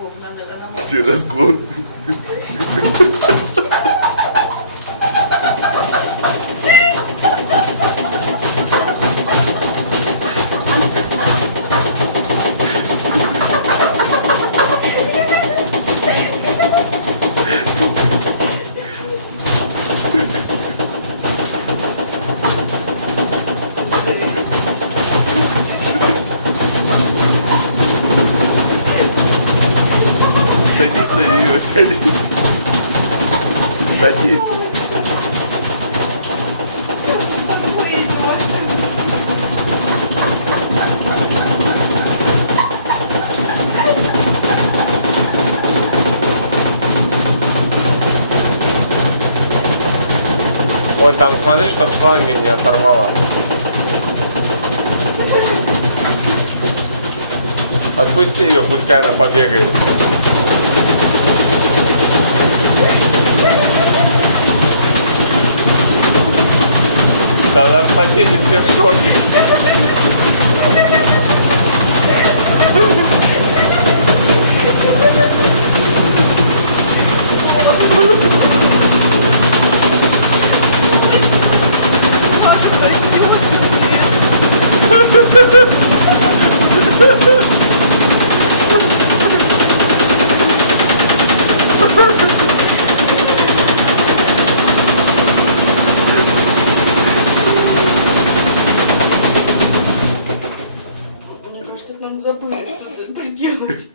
Вов, надо Все разгон. Садись. Садись. Успокоить машину. Вот там смотри, чтоб шланги не оторвало. Отпусти ее, пускай она побегает. Надо спасите всех шоке. Маша просила, мне кажется, к нам забыли что-то приделать.